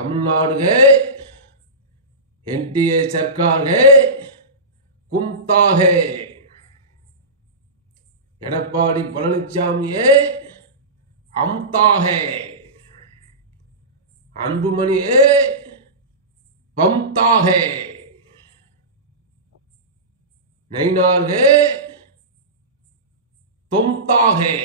तमिलनाडु है, एनडीए सरकार है, कुमता है, எடப்பாடி பழனிசாமியே அம்தா है, அன்புமணியே பம்தா है, नैनार है तुमता है।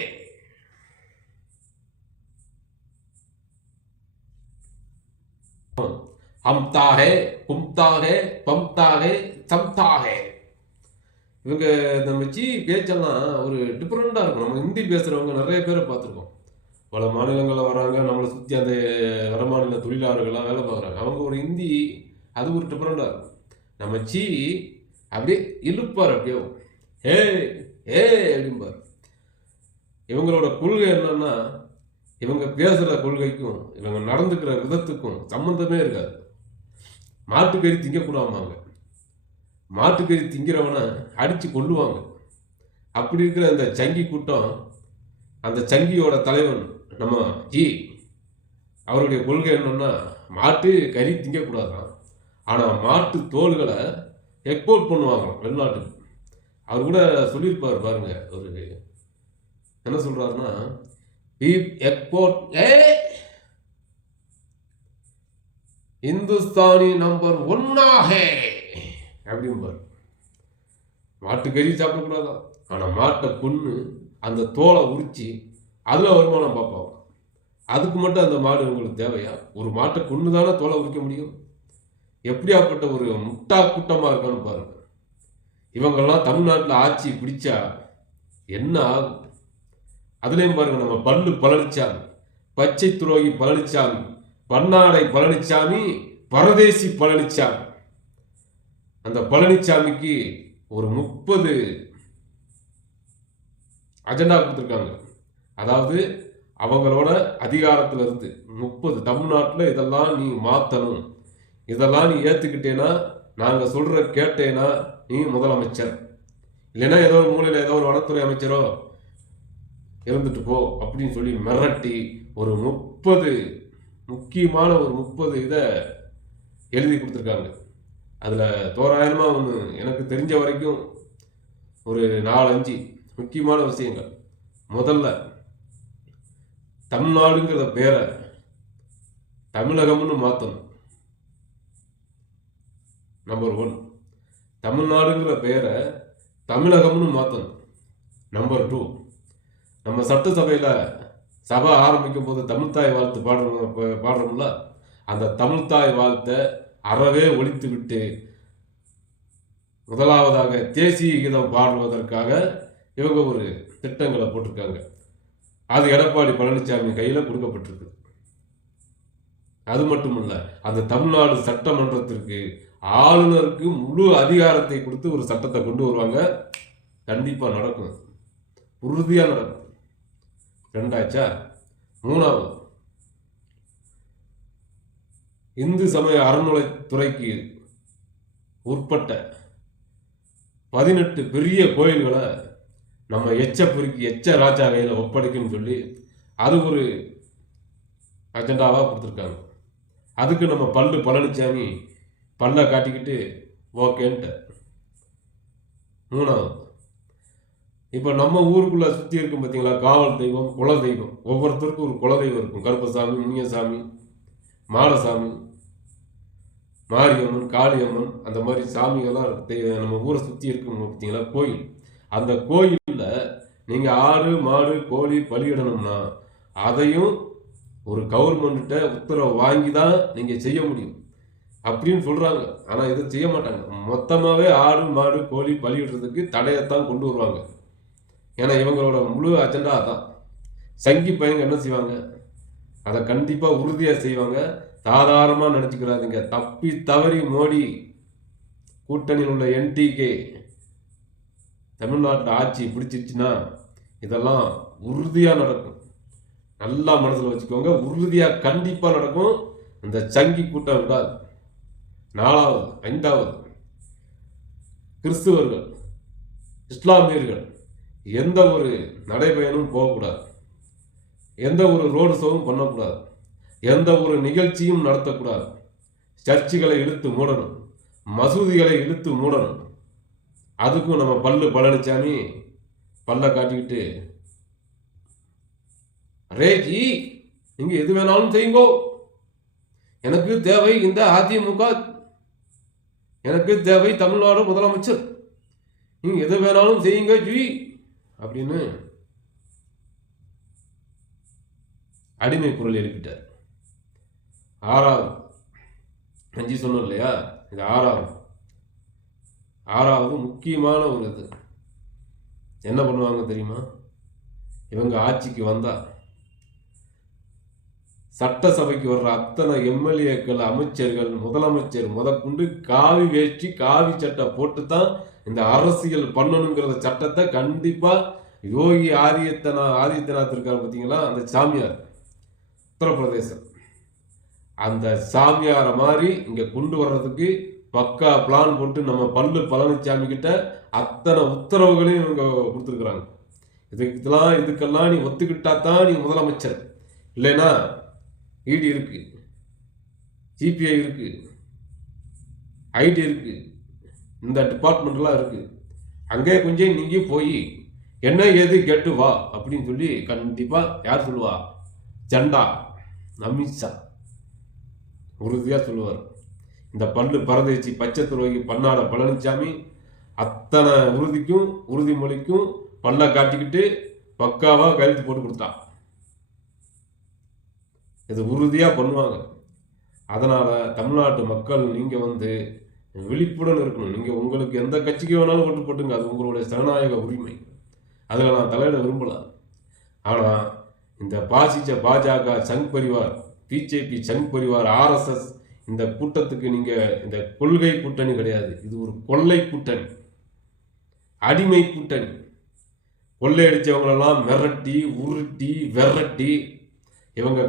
हमता है, कुमता है, पमता है, சம்தா है। இவங்க நம்ம பேச்செல்லாம் ஒரு டிஃப்ரெண்டாக இருக்கும். நம்ம ஹிந்தி பேசுகிறவங்க நிறைய பேரை பார்த்துருக்கோம். பல மாநிலங்களில் வராங்க, நம்மளை சுற்றி அந்த வடமாநில தொழிலாளர்கள்லாம் வேலை பார்க்குறாங்க. அவங்க ஒரு ஹிந்தி அது ஒரு டிஃப்ரெண்டாக இருக்கும். நம்ம அப்படியே இழுப்பார், அப்படியே ஏ ஏ அப்படிம்பார். இவங்களோட கொள்கை என்னன்னா, இவங்க பேசுகிற கொள்கைக்கும் இவங்க நடந்துக்கிற விதத்துக்கும் சம்மந்தமே இருக்காது. மாட்டுக்கறி திங்கக்கூடாமாங்க, மாட்டுக்கறி திங்கிறவனை அடித்து கொள்ளுவாங்க. அப்படி இருக்கிற அந்த சங்கி கூட்டம், அந்த சங்கியோட தலைவன் நம்ம அவருடைய கொள்கை என்னன்னா, மாட்டு கறி திங்கக்கூடாதான், ஆனால் மாட்டு தோள்களை எக்ஸ்போர்ட் பண்ணுவாங்களாம் வெளிநாட்டுக்கு. அவர் கூட சொல்லியிருப்பார் பாருங்க, ஒரு என்ன சொல்றாருன்னா, பீப் எக்ஸ்போர்ட் இந்துஸ்தானி நம்பர் 1 அப்படிம்பார். மாட்டுக்கறி சாப்பிடக்கூடாதான், ஆனால் மாட்டை கொன்று அந்த தோலை உரிச்சு அதில் வருமானம் பார்ப்பாங்க. அதுக்கு மட்டும் அந்த மாடு உங்களுக்கு தேவையா? ஒரு மாட்டை கொன்று தானே தோலை உரிக்க முடியும். எப்படியாப்பட்ட ஒரு முட்டா கூட்டமாக இருக்கான்னு பாருங்க. இவங்கெல்லாம் தமிழ்நாட்டில் ஆட்சி பிடிச்சா என்ன ஆகும்? அதுலேயும் பாருங்க, நம்ம பல்லு பழனிசாமி, பச்சை துரோகி பழனிசாமி, பன்னாடை பழனிசாமி, பரதேசி பழனிசாமி. அந்த பழனிசாமிக்கு ஒரு 30 அஜெண்டா கொடுத்துருக்காங்க. அதாவது அவங்களோட அதிகாரத்தில் இருந்து 30 தமிழ்நாட்டில் இதெல்லாம் நீ மாற்றணும், இதெல்லாம் நீ ஏற்றுக்கிட்டேன்னா, நாங்கள் சொல்கிற கேட்டேன்னா நீ முதலமைச்சர், இல்லைன்னா ஏதோ ஒரு மூலையில் ஏதோ ஒரு வனத்துறை அமைச்சரோ இருந்துட்டு போ அப்படின்னு சொல்லி மிரட்டி ஒரு 30 முக்கியமான ஒரு 30 இதை எழுதி கொடுத்துருக்காங்க. அதில் தோராயமாக ஒன்று எனக்கு தெரிஞ்ச வரைக்கும் ஒரு 4-5 முக்கியமான விஷயங்கள். முதல்ல, தமிழ்நாடுங்கிற பேரை தமிழகம்னு மாற்றணும். நம்பர் 1. தமிழ்நாடுங்கிற பேரை தமிழகம்னு மாற்றணும். நம்பர் 2, நம்ம சட்டசபையில் சபை ஆரம்பிக்கும் போது தமிழ்தாய் வாழ்த்து பாடுறோம்ல, அந்த தமிழ்தாய் வாழ்த்தை அறவே ஒழித்து விட்டு முதலாவதாக தேசிய கீதம் பாடுவதற்காக இவங்க ஒரு திட்டங்களை போட்டிருக்காங்க. அது எடப்பாடி பழனிசாமி கையில் கொடுக்கப்பட்டிருக்கு. அது மட்டும் இல்லை, அந்த தமிழ்நாடு சட்டமன்றத்திற்கு ஆளுநருக்கு முழு அதிகாரத்தை கொடுத்து ஒரு சட்டத்தை கொண்டு வருவாங்க. கண்டிப்பாக நடக்கும், உறுதியாக நடக்கும். 2ஆச்சா? 3வது, இந்து சமய அறநிலைத்துறைக்கு உட்பட்ட 18 பெரிய கோயில்களை நம்ம எச்ச ராஜா கையில் ஒப்படைக்குன்னு சொல்லி அது ஒரு அஜெண்டாவாக கொடுத்துருக்காங்க. அதுக்கு நம்ம பல்லு பழனிசாமி பல்ல காட்டிக்கிட்டு ஓகேன்ட்டு. 3வது, இப்போ நம்ம ஊருக்குள்ளே சுற்றி இருக்கும் பார்த்தீங்களா, காவல் தெய்வம், குல தெய்வம். ஒவ்வொருத்தருக்கும் ஒரு குல தெய்வம் இருக்கும். கருப்பசாமி, முனியசாமி, மாடசாமி, மாரியம்மன், காளியம்மன், அந்த மாதிரி சாமிகள்லாம் நம்ம ஊரை சுற்றி இருக்கும் பார்த்தீங்களா கோயில். அந்த கோயிலில் நீங்கள் ஆடு மாடு கோழி பலியிடணும்னா அதையும் ஒரு கவர்மெண்ட்ட உத்தரவு வாங்கி தான் நீங்கள் செய்ய முடியும் அப்படின்னு சொல்கிறாங்க. ஆனால் இதை செய்ய மாட்டாங்க. மொத்தமாகவே ஆடு மாடு கோழி பலியிடுறதுக்கு தடையத்தான் கொண்டு வருவாங்க. ஏன்னா இவங்களோட முழு அஜெண்டா தான். சங்கி பையங்க என்ன செய்வாங்க, அதை கண்டிப்பாக உறுதியாக செய்வாங்க. சாதாரணமாக நினச்சிக்கிறாதீங்க. தப்பி தவறி மோடி கூட்டணியில் உள்ள என்டிகே தமிழ்நாட்டில் ஆட்சி பிடிச்சிருச்சுன்னா இதெல்லாம் உறுதியாக நடக்கும். நல்லா மனசில் வச்சுக்கோங்க, உறுதியாக கண்டிப்பாக நடக்கும். இந்த சங்கி கூட்டம் விடாது. 4வது, 5வது, கிறிஸ்துவர்கள், இஸ்லாமியர்கள் எந்த ஒரு நடைபயனும் போகக்கூடாது, எந்த ஒரு ரோடு ஷோவும் பண்ணக்கூடாது. எந்த ஒரு நிகழ்ச்சியும் நடத்தக்கூடாது. சர்ச்சுகளை இழுத்து மூடணும், மசூதிகளை இழுத்து மூடணும். அதுக்கும் நம்ம பழனிசாமி பல்ல காட்டிக்கிட்டு, ரேஜி நீங்க எது வேணாலும் செய்யுங்கோ, எனக்கு தேவை இந்த அதிமுக, எனக்கு தேவை தமிழ்நாடு முதலமைச்சர், நீங்க எது வேணாலும் செய்யுங்க ஜி அப்படின்னு அடிமை குரல் எழுப்பிட்டார். ஆறாவது 5 சொன்னோம் இல்லையா, இது ஆறாவது முக்கியமான ஒரு இது. என்ன பண்ணுவாங்க தெரியுமா? இவங்க ஆட்சிக்கு வந்தா சட்டசபைக்கு வர்ற அத்தனை எம்எல்ஏக்கள், அமைச்சர்கள், முதலமைச்சர் முதற்கொண்டு காவி வேஷ்டி காவி சட்டை போட்டு தான் இந்த அரசியல் பண்ணணுங்கிற சட்டத்தை கண்டிப்பா யோகி ஆதித்யநாத் இருக்கார் பார்த்தீங்களா, அந்த சாமியார், உத்தரப்பிரதேசம், அந்த சாமியாரை மாதிரி இங்க கொண்டு வர்றதுக்கு பக்கா பிளான் போட்டு நம்ம பழனிசாமி கிட்ட அத்தனை உத்தரவுகளையும் இவங்க கொடுத்துருக்குறாங்க. இதுக்கெல்லாம் நீ ஒத்துக்கிட்டா தான் நீ முதலமைச்சர், இல்லைன்னா இடி இருக்கு, சிபிஐ இருக்கு, ஐடி இருக்கு, இந்த டிபார்ட்மெண்ட்லாம் இருக்கு, அங்கே கொஞ்சம் நீங்க போய் என்ன ஏது கேட்டு வா அப்படின்னு சொல்லி கண்டிப்பா யார் சொல்லுவா? ஜெண்டா அமித்ஷா உறுதியா சொல்லுவார். இந்த பரதேசி பச்சை துரோகி பன்னாட பழனிசாமி அத்தனை உறுதிமொழிக்கும் பல்ல காட்டிக்கிட்டு பக்காவா கையெழுத்து போட்டு கொடுத்தான். இது உறுதியா பண்ணுவாங்க. அதனால தமிழ்நாட்டு மக்கள் நீங்க விழிப்புடன் இருக்கணும். நீங்க உங்களுக்கு எந்த கட்சிக்கு வேணாலும் ஓட்டு போட்டுங்க, அது உங்களுடைய ஜனநாயக உரிமை, அதில் நான் தலையிட விரும்பலாம். ஆனா இந்த பாஜக சங் பரிவார், பிஜேபி சங் பரிவார், RSS இந்த கூட்டத்துக்கு நீங்க இந்த கொள்கை கூட்டணி கிடையாது, இது ஒரு கொள்ளை கூட்டணி, அடிமை கூட்டணி. கொள்ளையடிச்சவங்களெல்லாம் மிரட்டி உருட்டி விரட்டி இவங்க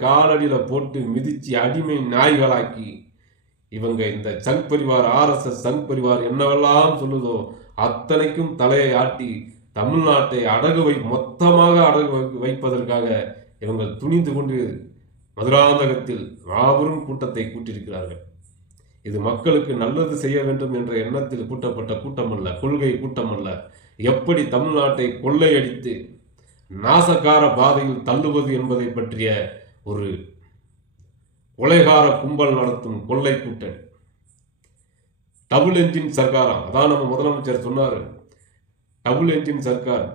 காலடியில போட்டு மிதிச்சு அடிமை நாய்களாக்கி இவங்க இந்த சங் பரிவார், RSS சங் பரிவார் என்னவெல்லாம் சொல்லுதோ அத்தனைக்கும் தலையை ஆட்டி தமிழ்நாட்டை மொத்தமாக அடகு வைப்பதற்காக இவங்க துணிந்து கொண்டு மதுராந்தகத்தில் மாபெரும் கூட்டத்தை கூட்டியிருக்கிறார்கள். இது மக்களுக்கு நல்லது செய்ய வேண்டும் என்ற எண்ணத்தில் கூட்டப்பட்ட கூட்டம் அல்ல, கொள்கை கூட்டம் அல்ல. எப்படி தமிழ்நாட்டை கொள்ளையடித்து நாசகார பாதையில் தள்ளுவது என்பதை பற்றிய ஒரு கொலைகார கும்பல் நடத்தும் கொள்ளை கூட்டணி. டபுள் என்ஜின் சர்க்காரம், அதான் நம்ம முதலமைச்சர் சொன்னாரு, டபுள் என்ஜின் சர்க்கார்,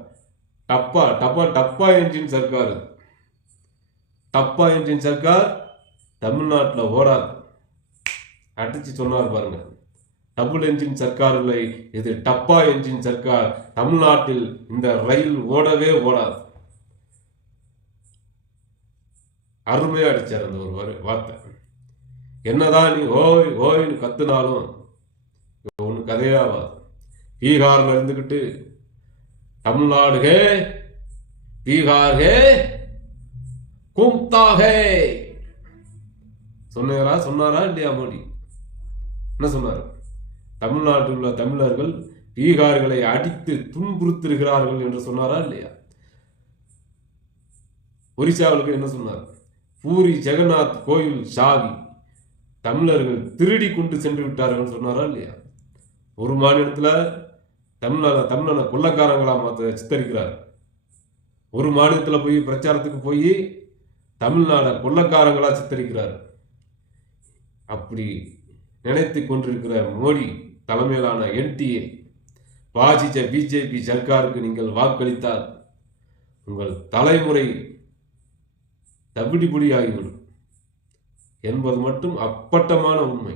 டப்பா என்ஜின் சர்க்கார். டப்பா என்ஜின் சர்க்கார் தமிழ்நாட்டில் ஓடாது, அடிச்சு சொன்னார் பாருங்க. டபுள் என்ஜின் சர்க்கார் இல்லை, இது டப்பா என்ஜின் சர்க்கார். தமிழ்நாட்டில் இந்த ரயில் ஓடவே ஓடாது. அருமையா அடிச்சார் அந்த ஒரு வார்த்தை. என்னதான் நீ ஓய் ஓய்னு கத்துனாலும் ஒன்று கதையாவாது. பீகார்ல இருந்துக்கிட்டு தமிழ்நாடு ஹே பீகார் ஹே கும்தா ஹே சொன்னாரா இல்லையா மோடி? என்ன சொன்னார்? தமிழ்நாட்டில் உள்ள தமிழர்கள் பீகார்களை அடித்து துன்புறுத்துகிறார்கள் என்று சொன்னாரா இல்லையா? ஒரிசாவுக்கு என்ன சொன்னார்? பூரி ஜெகநாத் கோயில் சாவி தமிழர்கள் திருடி கொண்டு சென்று விட்டார்கள் சொன்னாரா இல்லையா? ஒரு மாநிலத்தில் தமிழனை கொள்ளக்காரங்களா சித்தரிக்கிறார், ஒரு மாநிலத்தில் போய் பிரச்சாரத்துக்கு போய் தமிழ்நாட கொள்ளக்காரங்களா சித்தரிக்கிறார். அப்படி நினைத்து கொண்டிருக்கிற மோடி தலைமையிலான NTA பிஜேபி சர்க்காருக்கு நீங்கள் வாக்களித்தால் உங்கள் தலைமுறை தவிடிபுடி ஆகிவிடும் என்பது மட்டும் அப்பட்டமான உண்மை.